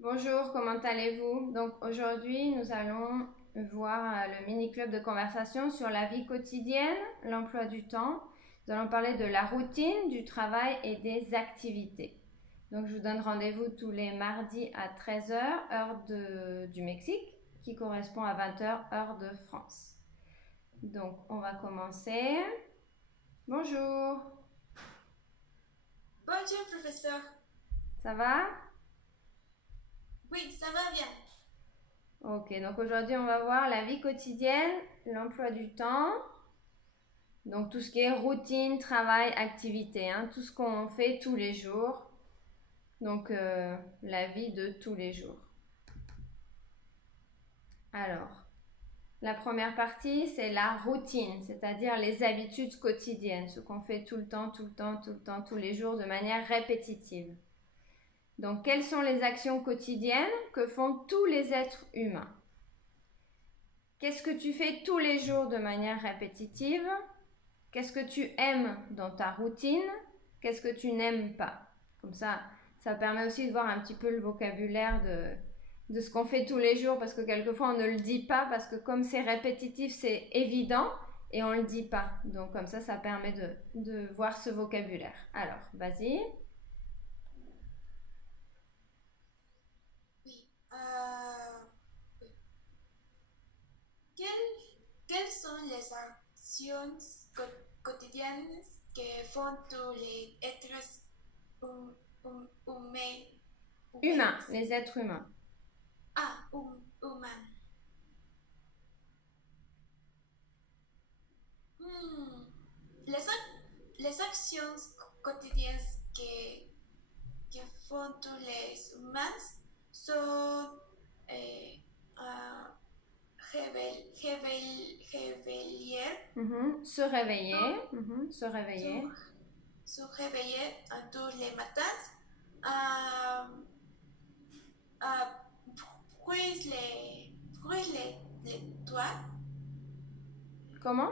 Bonjour, comment allez-vous? Donc aujourd'hui, nous allons voir le mini-club de conversation sur la vie quotidienne, l'emploi du temps. Nous allons parler de la routine, du travail et des activités. Donc je vous donne rendez-vous tous les mardis à 13 heures, du Mexique, qui correspond à 20 heures, heure de France. Donc on va commencer. Bonjour, Bonjour, professeur. ça va? Oui, ça va bien. Ok, donc aujourd'hui on va voir la vie quotidienne, l'emploi du temps. Donc tout ce qui est routine, travail, activité, hein, tout ce qu'on fait tous les jours. Donc la vie de tous les jours. Alors, la première partie, c'est la routine, c'est-à-dire les habitudes quotidiennes, ce qu'on fait tout le temps, tout le temps, tout le temps, tous les jours de manière répétitive. Donc, quelles sont les actions quotidiennes que font tous les êtres humains? Qu'est-ce que tu fais tous les jours de manière répétitive? Qu'est-ce que tu aimes dans ta routine? Qu'est-ce que tu n'aimes pas? Comme ça permet aussi de voir un petit peu le vocabulaire de ce qu'on fait tous les jours, parce que quelquefois on ne le dit pas, parce que comme c'est répétitif, c'est évident, et on ne le dit pas. Donc comme ça permet de voir ce vocabulaire. Alors, vas-y. Oui. Oui. Quelles sont les actions quotidiennes que font tous les êtres hum- humains? Humain, humains? les êtres humains. Ah, humains. Hmm. Les actions quotidiennes que font tous les humains sont euh, ah, réveiller, Se réveiller. Se réveiller. se réveiller tous les matins, à, à les toits, Comment?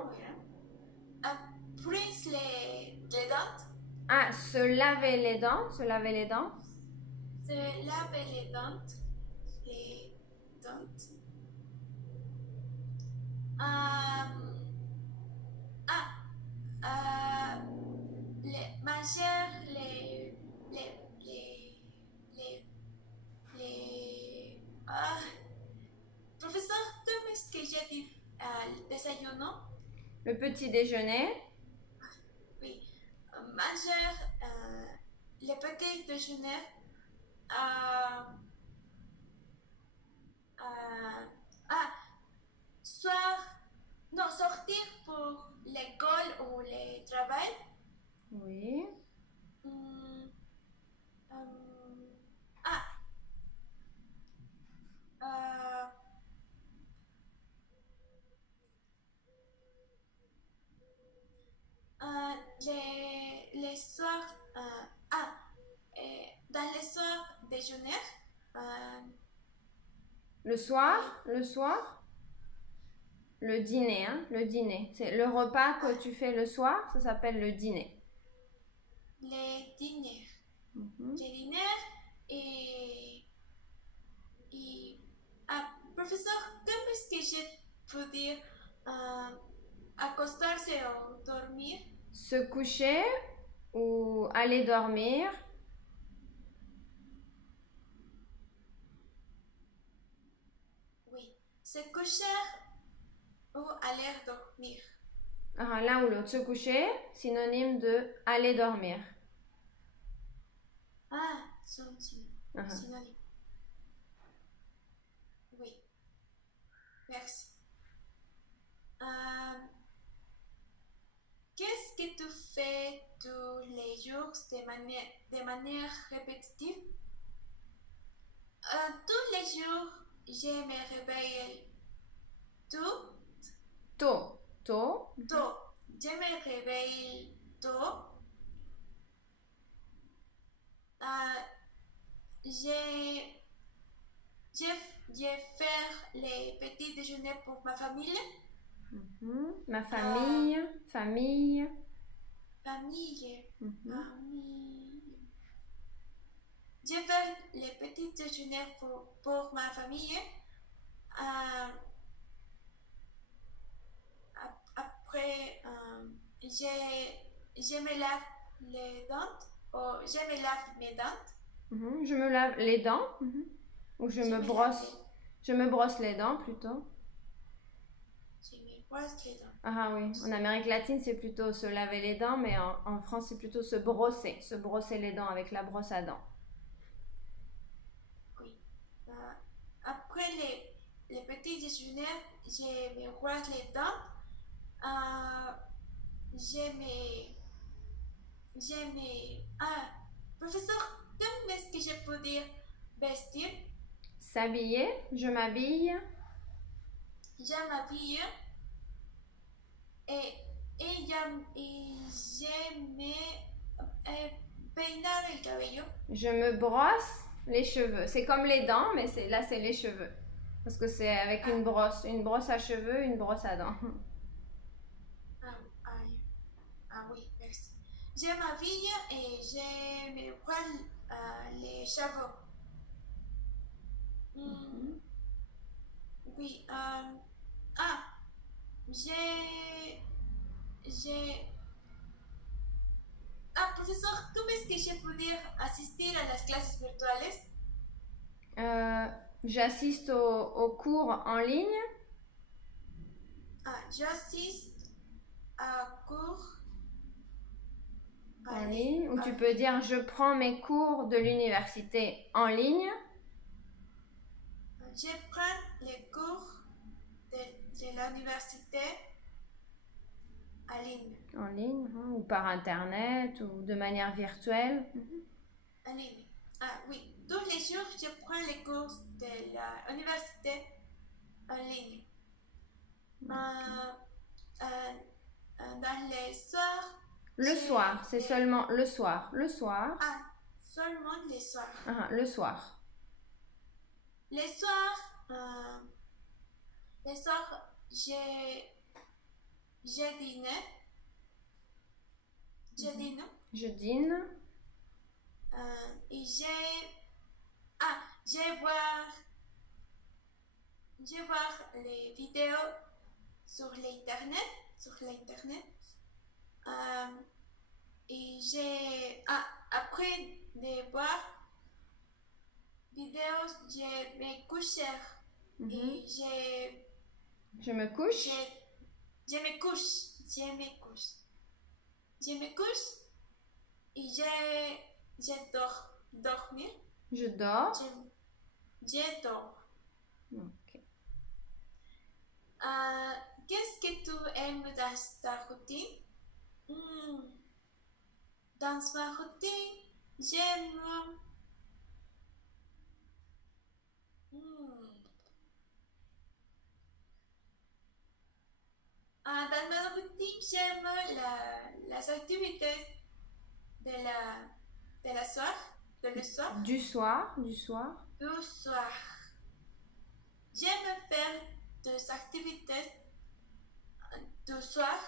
à brise les dents, Ah, se laver les dents. Se laver les dents. se laver les dents, à, à, à manger les, ah, professeur, ¿cómo es que j'ai dit desayuno? Le petit déjeuner. Oui, manger les petits déjeuners euh, ah, soit, non, sortir pour l'école ou le travail. Oui. Hum, ah, euh, les soirs, dans les soirs déjeuner, euh, Le soir, le soir, le dîner, hein, le dîner. C'est le repas que tu fais le soir, ça s'appelle le dîner. les dîners. Mhm. Les dîners et, et professeur, comment est-ce que je peux dire euh, acostarse ou dormir? Se coucher ou aller dormir. Oui, se coucher ou aller dormir. Ah, l'un ou l'autre. Se coucher, synonyme de aller dormir. Ah, son Ah. synonyme. Oui, merci. Euh, Qu'est-ce que tu fais tous les jours de manière répétitive? Tous les jours, je me réveille tôt, Tôt, tôt. tôt. Je me réveille tôt. Euh, j'ai, j'ai fait les petits déjeuners pour ma famille. Mhm. Ma Euh, famille, famille. famille, Mhm. famille. je fais les petits déjeuners pour ma famille. Après, je me lave les dents, ou je me lave mes dents. Je me lave les dents, ou je me brosse les dents plutôt. Je me brosse les dents. Ah oui, en Amérique latine c'est plutôt se laver les dents, mais en France c'est plutôt se brosser les dents avec la brosse à dents. Oui. Après les petits déjeuners, je me brosse les dents. Professeur, comment est-ce que je peux dire vestir? S'habiller, je m'habille. Je m'habille et je me peinar el cabello. Je me brosse les cheveux. C'est comme les dents, mais là c'est les cheveux. Parce que c'est avec une brosse à cheveux, une brosse à dents. Oui, merci. Je m'habille et je me brosse les cheveux. Oui. Professeur, ¿cómo es que je peux dire asistir a las clases virtuales? J'assiste aux cours en ligne. J'assiste à cours en ligne. Ou tu peux dire je prends mes cours de l'université en ligne. Je prends les cours de l'université en ligne. En ligne, ou par internet, ou de manière virtuelle. En ligne. Oui, tous les jours, je prends les cours de l'université en ligne. Dans les soirs. Le soir, c'est seulement le soir. Le soir. Seulement les soirs. Le soir. Les soirs, j'ai dîné. Je dîne. Je dîne. Et je voir les vidéos sur l'internet. Et après de voir vidéos, je me couche. Et je me couche. Je me couche et je dormir. Je dors. Je dors. Ok. Qu'est-ce que tu aimes dans ta routine? Dans ma routine, j'aime... Dans ma routine, j'aime les activités de le soir. Du soir. J'aime faire des activités du soir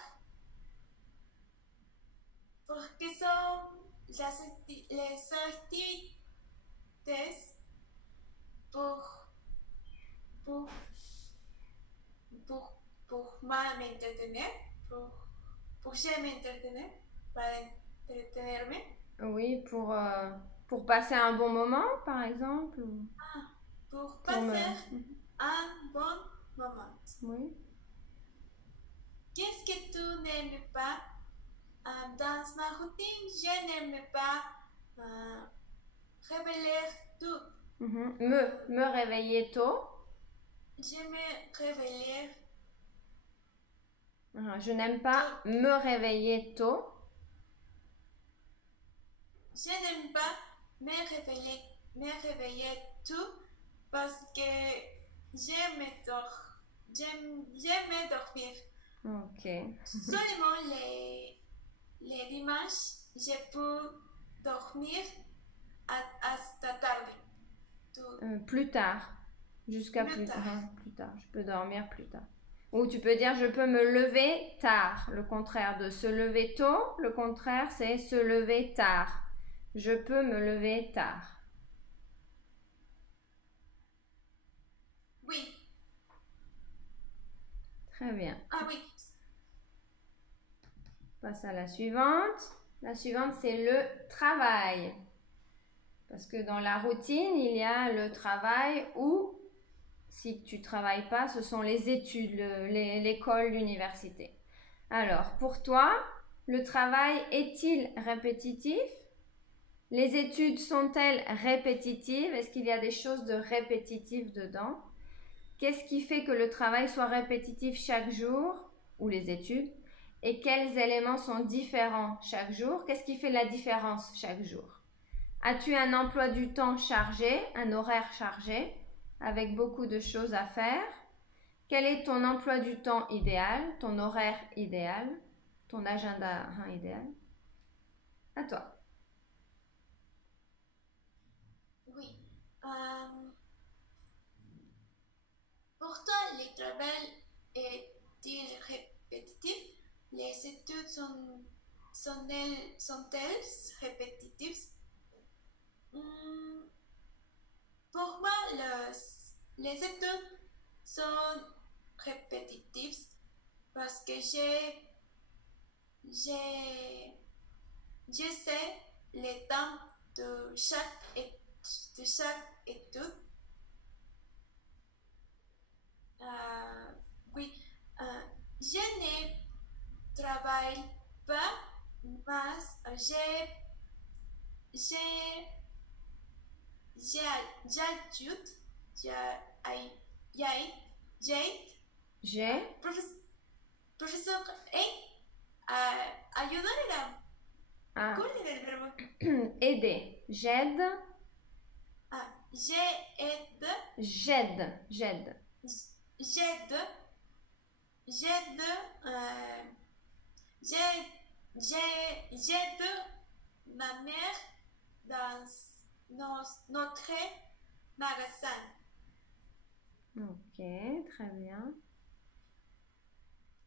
parce que sont les activités pour m'entretenir, pour je m'entretenir, para entretenerme. Oui, pour passer un bon moment, par exemple. Pour passer un bon moment. Oui. Qu'est-ce que tu n'aimes pas? Dans ma routine, je n'aime pas réveiller tôt. Me réveiller tôt. Je me réveiller. Je n'aime pas me réveiller tôt. Je n'aime pas me réveiller tôt parce que j'aime dormir. Ok. Seulement les dimanches, je peux dormir hasta tarde. Plus tard. Jusqu'à plus tard. Plus tard. Je peux dormir plus tard. Ou tu peux dire je peux me lever tard. Le contraire de se lever tôt, le contraire c'est se lever tard. Je peux me lever tard. Très bien. Ah oui. On passe à la suivante. La suivante, c'est le travail. Parce que dans la routine, il y a le travail ou, si tu ne travailles pas, ce sont les études, l'école, l'université. Alors, pour toi, le travail est-il répétitif? Les études sont-elles répétitives? Est-ce qu'il y a des choses de répétitives dedans? Qu'est-ce qui fait que le travail soit répétitif chaque jour, ou les études? Et quels éléments sont différents chaque jour? Qu'est-ce qui fait la différence chaque jour? As-tu un emploi du temps chargé, un horaire chargé, avec beaucoup de choses à faire? Quel est ton emploi du temps idéal, ton horaire idéal, ton agenda idéal? À toi. Oui. Pourtant, le travail est-il répétitif? Les études sont-elles répétitives? Hmm, Pour moi, les études sont répétitives parce que j'ai, je sais le temps de chaque étude. Oui, je ne travaille pas, mais j'ai, j'ajoute, J'ai profesor, ayudar ¿cómo era el verbo? aider. J'aide. J'aide, J'aide. j'aide, j'aide, j'aide ma mère dans notre magasin. Ok, très bien.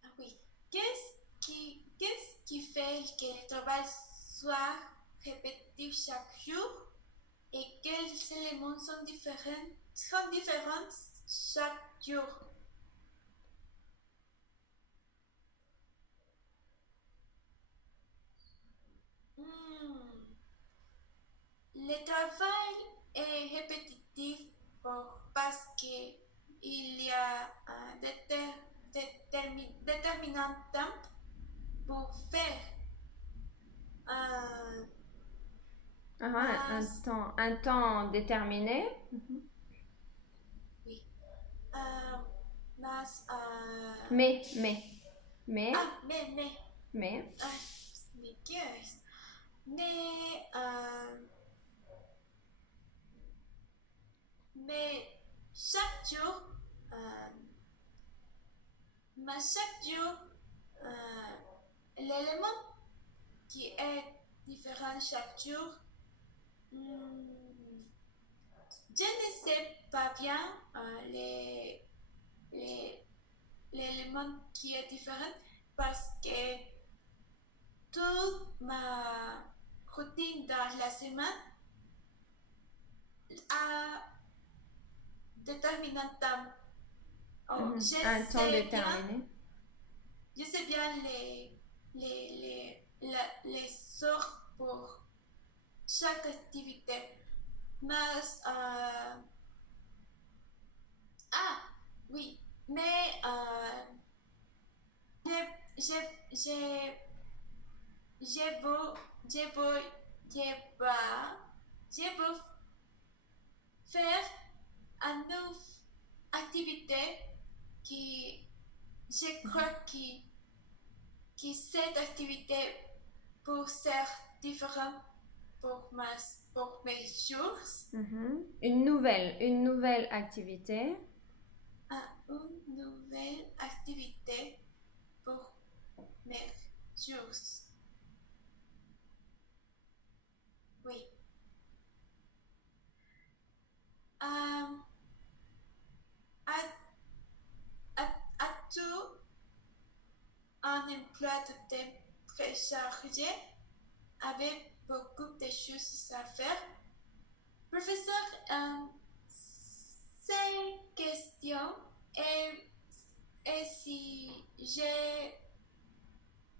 Ah oui. Qu'est-ce qui fait que le travail soit répétitif chaque jour et quels éléments sont différents chaque jour? Le travail est répétitif parce qu'il y a un déterminant temps pour faire Un temps déterminé. oui, mas, Mais. mais, Mais. mais qu'est-ce? Mais, mais chaque jour, l'élément qui est différent chaque jour, je ne sais pas bien l'élément qui est différent parce que toute ma routine dans la semaine a déterminant temps. Un temps déterminé. Je sais bien les sorts pour chaque activité. Mais, oui, mais j'ai je veux faire une nouvelle activité qui je crois que cette activité peut ser différente pour mes jours. Une nouvelle activité. Une nouvelle activité pour mes jours. Oui. As-tu un emploi de temps très chargé avec beaucoup de choses à faire? Professeur, cette question est si j'ai,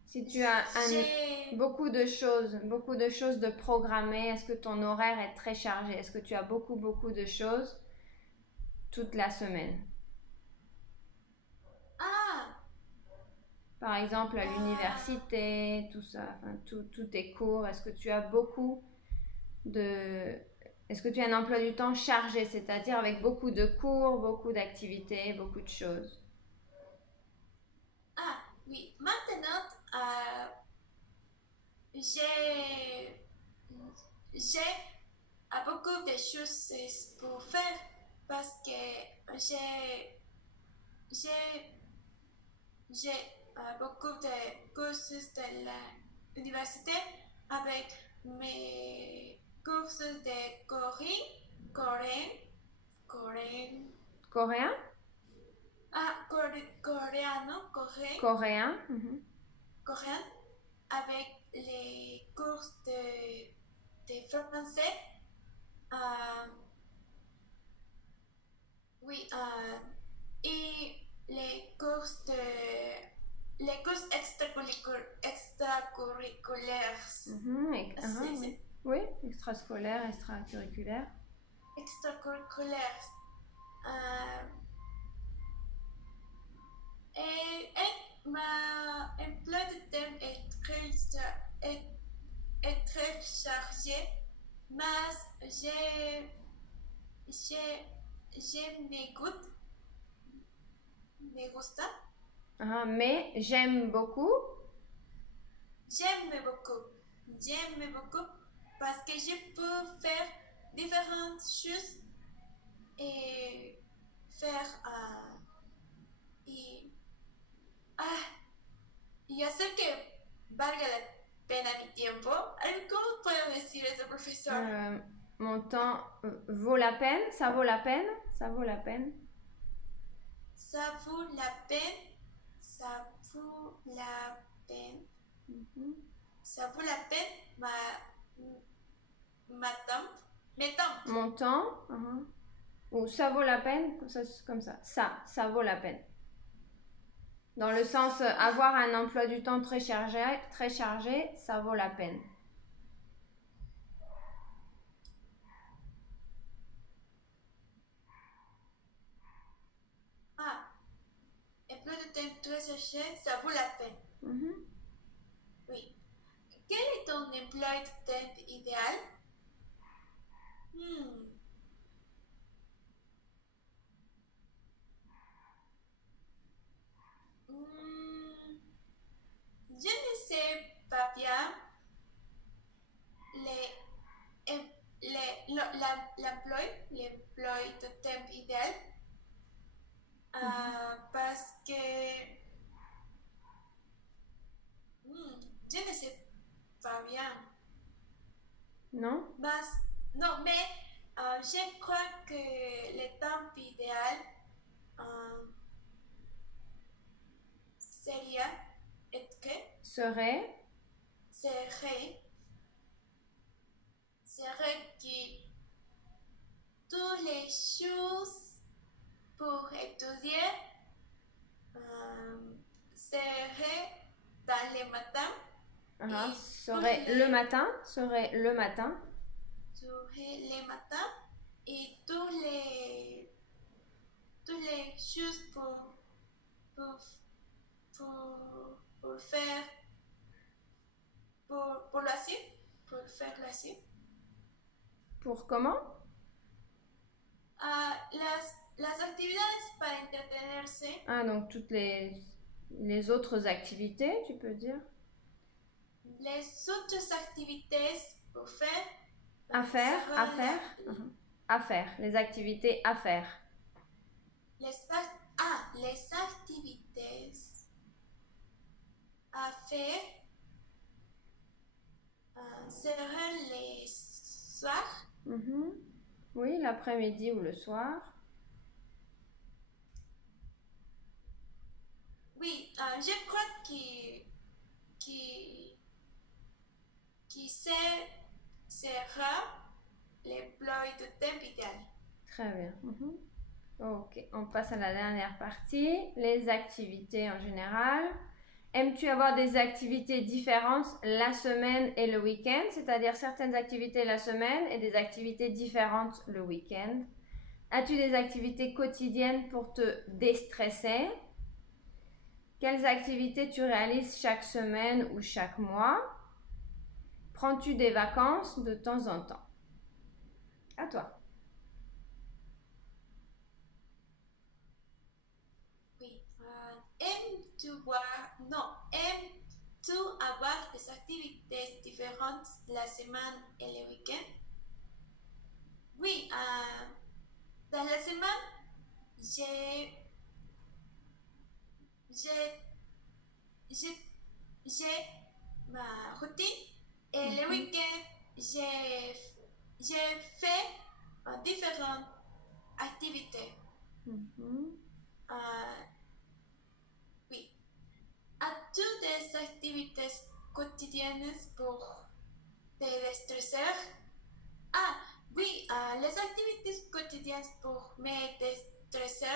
Si tu as j'ai, beaucoup de choses de programmées, est-ce que ton horaire est très chargé? Est-ce que tu as beaucoup de choses toute la semaine? ah, Par exemple, à ah, l'université, tout ça, enfin, tous tes cours, est-ce que tu as beaucoup de... Est-ce que tu as un emploi du temps chargé, c'est-à-dire avec beaucoup de cours, beaucoup d'activités, beaucoup de choses? ah, oui, maintenant, j'ai, j'ai beaucoup de choses pour faire parce que j'ai, j'ai beaucoup de courses de l'université avec mes courses de coréen, coréen, Coréen? coréano, Coréen? Mhm. coréen, avec les cours de français. euh, oui, et les courses extracurriculaires. Oui. Oui, extrascolaire, extracurriculaire. Extracurriculaires. Euh, et ma emploi de temps est très chargé, mais j'ai, me gusta, Mais j'aime beaucoup. j'aime beaucoup, j'aime beaucoup parce que je peux faire différentes choses et faire y, y hacer que valga la pena mi tiempo. ¿Cómo puedo decir eso, profesor? Mon temps vaut la peine, ça vaut la peine, ça vaut la peine. Ça vaut la peine, ça vaut la peine, ça vaut la peine ma temps, mes temps. Mon temps, ou ça vaut la peine, comme ça. Ça vaut la peine. Dans le sens, avoir un emploi du temps très chargé, ça vaut la peine. Emploi de temps très chargé, ça vaut la peine. Oui. Quel est ton emploi de temps idéal? Je ne sais pas bien l'emploi de temps idéal parce que je ne sais pas bien. Non? Non, mais je crois que le temps idéal serait que toutes les choses pour étudier seraient dans le matin. Serait le matin. Serait le matin et toutes les choses pour faire pour faire l'acier. Pour comment? Las actividades para entretenerse. Donc toutes les autres activités, tu peux dire? Les autres activités pour faire. À faire. Les activités à faire. Les activités à faire seraient les soirs. Oui, l'après-midi ou le soir. Oui, je crois sera l'emploi de temps idéal. Très bien. Ok, on passe à la dernière partie, les activités en général. Aimes-tu avoir des activités différentes la semaine et le week-end, c'est-à-dire certaines activités la semaine et des activités différentes le week-end? As-tu des activités quotidiennes pour te déstresser? Quelles activités tu réalises chaque semaine ou chaque mois? Prends-tu des vacances de temps en temps? À toi. Oui. Aimes-tu avoir des activités différentes la semaine et le week-end? Oui, dans la semaine, j'ai j'ai j'ai ma routine et le week-end, j'ai fait différentes activités. Oui. As-tu des activités quotidiennes pour te déstresser? Ah, oui, les activités quotidiennes pour me déstresser,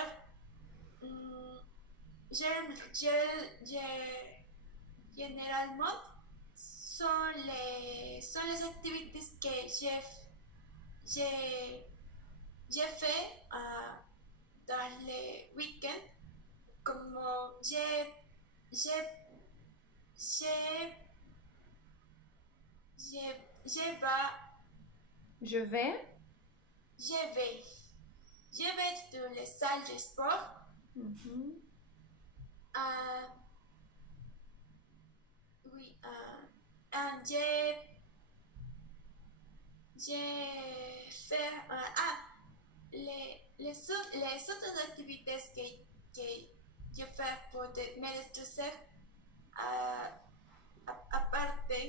mm, généralement sont les activités que j'ai, j'ai fait dans les week-ends, comme j'ai, j'ai, j'ai va, Je vais. je vais, je vais dans les salles de sport. Oui, j'ai fait les autres activités que je fais pour me déstresser aparte de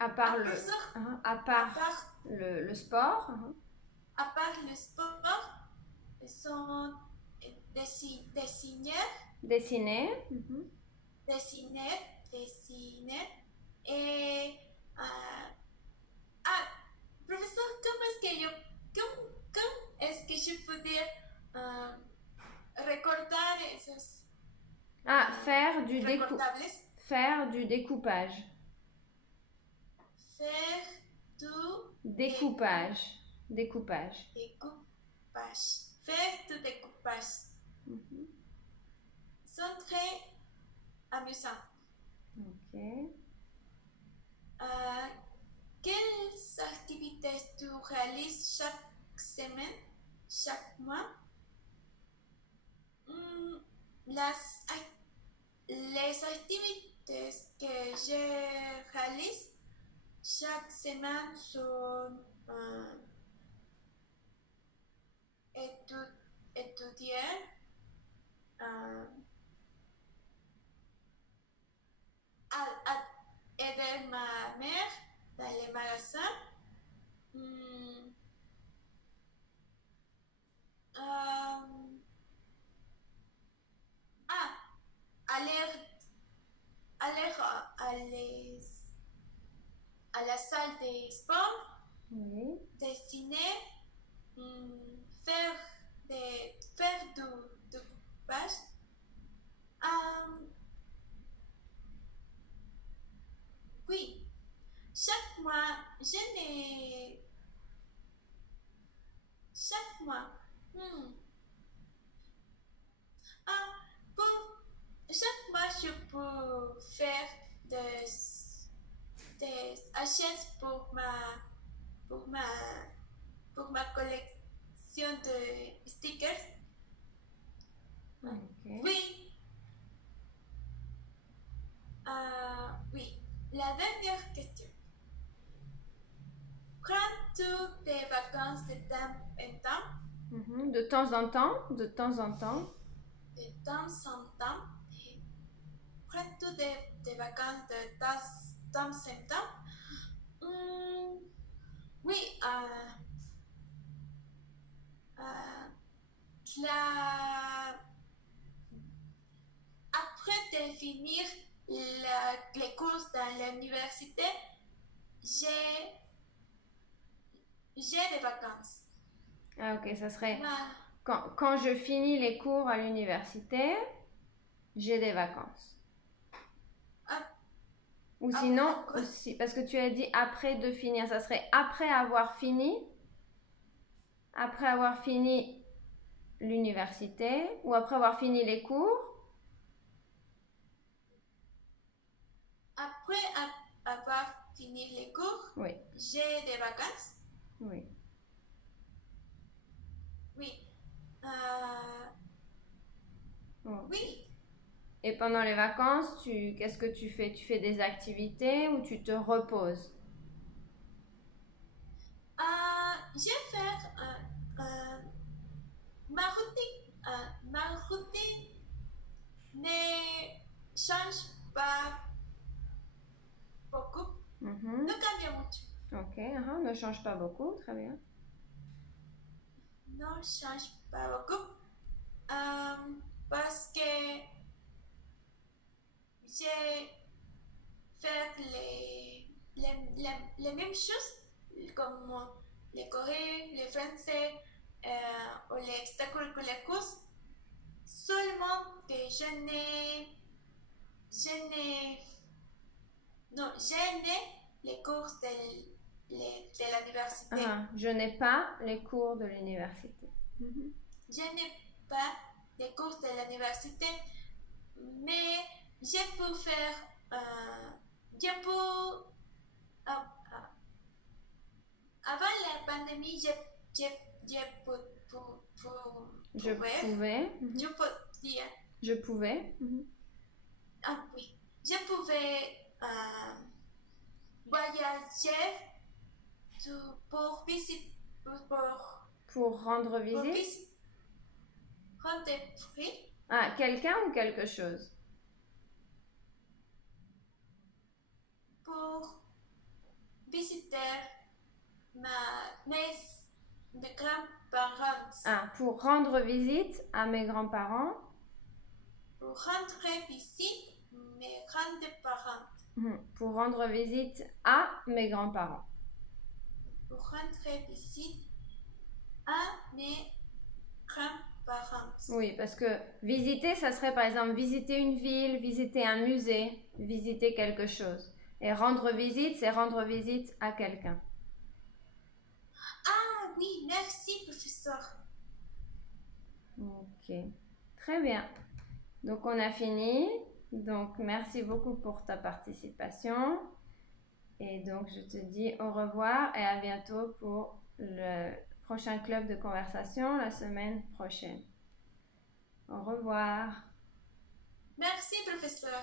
À part le, ça, à part le sport. à part le sport, sont dessiner, Dessiner. dessiner et professeur, cómo es que yo pudiera recordar esos Faire du recortables? faire du découpage. Faire du Découpage. Découpage. découpage. Faire du découpage. Sont très amusants. Ok. Quelles activités tu réalises chaque semaine, chaque mois? Les activités que je réalise chaque semaine sont étudier, aider ma mère dans les magasins, aller à la salle de sport, dessiner, faire du coupage. Oui, chaque mois, chaque mois, pour chaque mois, je peux faire des achats pour ma collection de stickers. Okay. Oui. Oui. La dernière question. Prends-tu des vacances de temps en temps? De temps en temps. De temps en temps. De temps en temps. Prends-tu des vacances de temps en temps? Oui. Après de finir les cours dans l'université, j'ai des vacances. Ah, ok, ça serait Ma- quand je finis les cours à l'université, j'ai des vacances. ap- Ou sinon, après- parce que tu as dit après de finir, ça serait après avoir fini l'université ou après avoir fini les cours. Après avoir fini les cours, Oui, j'ai des vacances. oui. Oui. Ok. Oui. Et pendant les vacances, qu'est-ce que tu fais? Tu fais des activités ou tu te reposes? Je vais faire ma routine ne change pas beaucoup. Mhm. No cambia mucho. Ok, ne change pas beaucoup, très bien. No change pas beaucoup. Parce que j'ai fait les mêmes choses comme les coréens, les français ou les extracurriculaires courses. Seulement que je n'ai les cours de l'université. Je n'ai pas les cours de l'université. Mhm. Je n'ai pas les cours de l'université, mais je peux faire, je peux, avant la pandémie, Je pouvais. Mhm. je peux dire, Je pouvais. Mhm. ah oui, je pouvais voyager pour visiter, Pour rendre pour visite visiter, rendre prix, à quelqu'un ou quelque chose? pour visiter mes grands-parents. Pour rendre visite à mes grands-parents. Pour rendre visite mes grands-parents. Pour rendre visite à mes grands-parents. Pour rendre visite à mes grands-parents. Oui, parce que visiter, ça serait par exemple visiter une ville, visiter un musée, visiter quelque chose. Et rendre visite, c'est rendre visite à quelqu'un. Ah oui, merci professeur. Ok, très bien. Donc on a fini. Donc merci beaucoup pour ta participation. Et donc je te dis au revoir et à bientôt pour le prochain club de conversation la semaine prochaine. Au revoir. Merci professeur.